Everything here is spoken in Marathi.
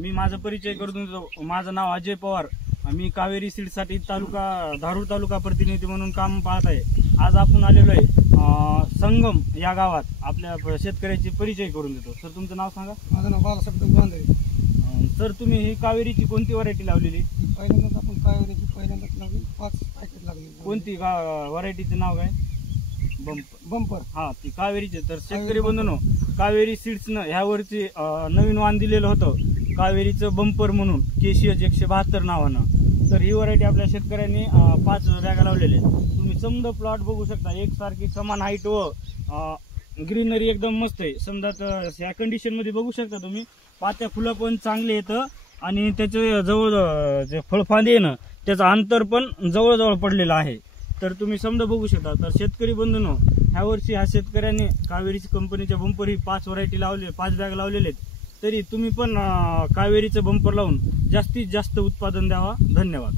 मी माझा परिचय करून देतो। माझं नाव अजय पवार। मी कावेरी सीडसाठी धारूर तालुका प्रतिनिधी म्हणून काम पाहत आहे। आज आपण आलेलो आहे संगम या गावात। आपल्या शेतकऱ्याची परिचय करून देतो। सर तुमचं नाव सांगा। माझं नाव बाळासाहेब बांधरे। सर तुम्ही ही कावेरीची कोणती व्हरायटी लावलेली? पहिल्यांदाच आपण कावेरीची पहिल्यांदाच लावली, 5 पॅकेट लागले। कोणती व्हरायटीचं नाव काय? बंपर। हा ती कावेरीचे। तर शेतकरी बंधूंनो, कावेरी सीड्सनं ह्या वर्षी नवीन वाण दिलेलं होतं कावेरीचं बंपर म्हणून, KCH 172 नावानं। तर ही व्हरायटी आपल्या शेतकऱ्यांनी 5 बॅगा लावलेले। तुम्ही समजा प्लॉट बघू शकता, एकसारखी समान हाईट व ग्रीनरी एकदम मस्त आहे। समजा या कंडिशन मध्ये बघू शकता तुम्ही, पात्या फुलं पण चांगले येतं आणि त्याचे जवळ जे फळफांदे आहे ना त्याचं अंतर पण जवळजवळ पडलेलं आहे। तर तुम्ही समजा बघू शकता। तर शेतकरी बंधूंनो, ह्या वर्षी ह्या शेतकऱ्यांनी कावेरी कंपनीच्या बंपर ही 5 व्हरायटी लावले, 5 बॅग लावलेले आहेत। तरी तुम्ही पण कावेरीचं बंपर लावून जास्तीत जास्त उत्पादन द्यावा। धन्यवाद।